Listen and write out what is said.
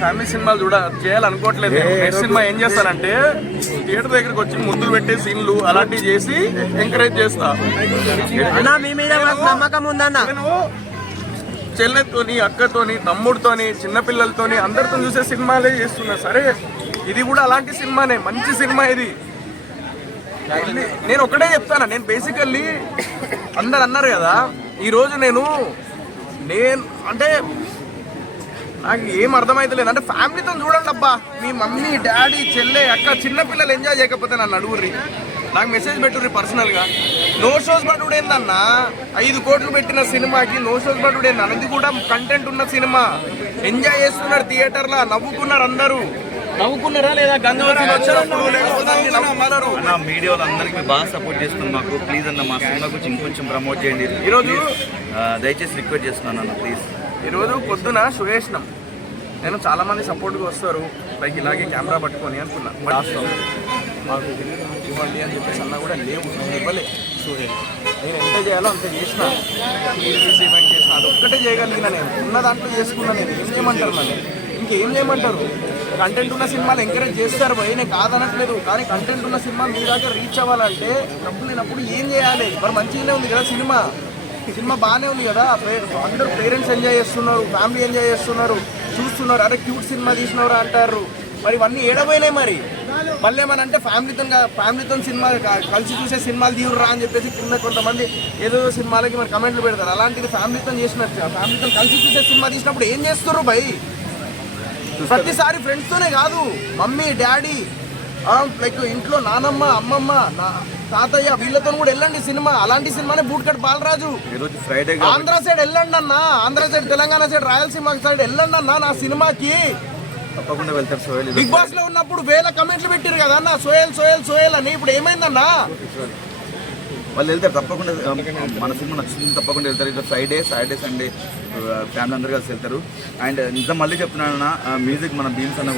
Family సినిమాలు చేయాలనుకోవట్లేదు. Next cinema ఏం చేస్తానంటే థియేటర్ దగ్గరికి వచ్చి ముద్దులు పెట్టే సీన్లు అలాంటివి చేసి ఎంకరేజ్ చేస్తా. నేను చెల్లెతోని, అక్కతోని, తమ్ముడితోని, చిన్నపిల్లలతోని అందరితో చూసే సినిమాలే చేస్తున్నా. సరే ఇది కూడా అలాంటి సినిమానే, మంచి సినిమా ఇది. నేను ఒకటే చెప్తాను, నేను బేసికల్లీ అందరు అన్నారు కదా, ఈరోజు నేను అంటే నాకు ఏం అర్థమైతలేదు. అంటే ఫ్యామిలీతో చూడండి అబ్బా, మీ మమ్మీ డాడీ చెల్లె అక్క చిన్నపిల్లలు ఎంజాయ్ చేయకపోతే నన్ను అడుగుర్రి, నాకు మెసేజ్ పెట్టుర్రి పర్సనల్గా. నో షోస్ బట్టుడు ఏందన్నా, 5 కోట్లు పెట్టిన సినిమాకి నో షోస్ బట్టుడు ఏందన్న? ఇది కూడా కంటెంట్ ఉన్న సినిమా, ఎంజాయ్ చేస్తున్నారు థియేటర్లో, నవ్వుకున్నారు అందరూ. నవ్వుకున్నారా లేదా? గంగవరం వచ్చినప్పుడు మీడియా వాళ్ళందరికీ బాగా సపోర్ట్ చేస్తుంది మాకు. ప్లీజ్ అన్న మా సినిమా గురించి ఇంకొంచెం ప్రమోట్ చేయండి ఈరోజు, దయచేసి రిక్వెస్ట్ చేస్తున్నాను అన్న ప్లీజ్. ఈరోజు పొద్దున షో వేసినాం, నేను చాలామంది సపోర్ట్గా వస్తారు లైక్ ఇలాగే కెమెరా పట్టుకొని అనుకున్నా. మాకు ఇవ్వండి అని చెప్పేసి అన్నా కూడా లేవు, ఇవ్వలే. నేను ఎంత చేయాలో అంత చేసిన, ఈవెంట్ చేసిన, అదొక్కటే చేయగలిగిన. నేను ఉన్న దాంట్లో చేసుకున్నా. నేను ఏం చేయమంటారు నన్ను, ఇంకేం చేయమంటారు? కంటెంట్ ఉన్న సినిమాలు ఎంకరేజ్ చేస్తారు భయ్, నేను కాదనట్లేదు. కానీ కంటెంట్ ఉన్న సినిమా మీ దాకా రీచ్ అవ్వాలంటే డబ్బులు లేనప్పుడు ఏం చేయాలి? మరి మంచిగానే ఉంది కదా సినిమా బాగానే ఉంది కదా, అందరూ పేరెంట్స్ ఎంజాయ్ చేస్తున్నారు, ఫ్యామిలీ ఎంజాయ్ చేస్తున్నారు, చూస్తున్నారు. అరే క్యూట్ సినిమా తీసినవరా అంటారు. మరి ఇవన్నీ ఏడపోయినాయి. మరి మళ్ళీ ఏమనంటే ఫ్యామిలీతో సినిమా కలిసి చూసే సినిమాలు తీరురా అని చెప్పేసి కింద కొంతమంది ఏదో సినిమాలకి మరి కమెంట్లు పెడతారు. అలాంటిది ఫ్యామిలీతో చేసినట్టు, ఫ్యామిలీతో కలిసి చూసే సినిమా తీసినప్పుడు ఏం చేస్తున్నారు భయ్? ప్రతిసారి ఫ్రెండ్స్తోనే కాదు, మమ్మీ డాడీ లైక్ ఇంట్లో నానమ్మ అమ్మమ్మ తాతయ్య వీళ్ళతో కూడా వెళ్ళండి సినిమా. అలాంటి సినిమానే బూట్కట్ బాలరాజు. ఆంధ్ర సైడ్ వెళ్ళండి అన్న, Andhra side, Telangana side, Rayalaseema side వెళ్ళండి అన్న నా సినిమాకి. తప్పకుండా వెళ్తారు. సోయల్ బిగ్ బాస్ లో ఉన్నప్పుడు 1000 కమెంట్లు పెట్టారు కదా అన్న, సోయల్ సోయల్ సోయల్ అని. ఇప్పుడు ఏమైందన్నా? వాళ్ళు వెళ్తారు తప్పకుండా. మన సినిమా నచ్చుతుంది, తప్పకుండా వెళ్తారు. ఇట్లా ఫ్రైడే, సాటర్డే, సండే ఫ్యామిలీ అందరూ కలిసి వెళ్తారు. అండ్ నిజం మళ్ళీ చెప్తున్నాను, మ్యూజిక్ మన బీమ్స్ అన్న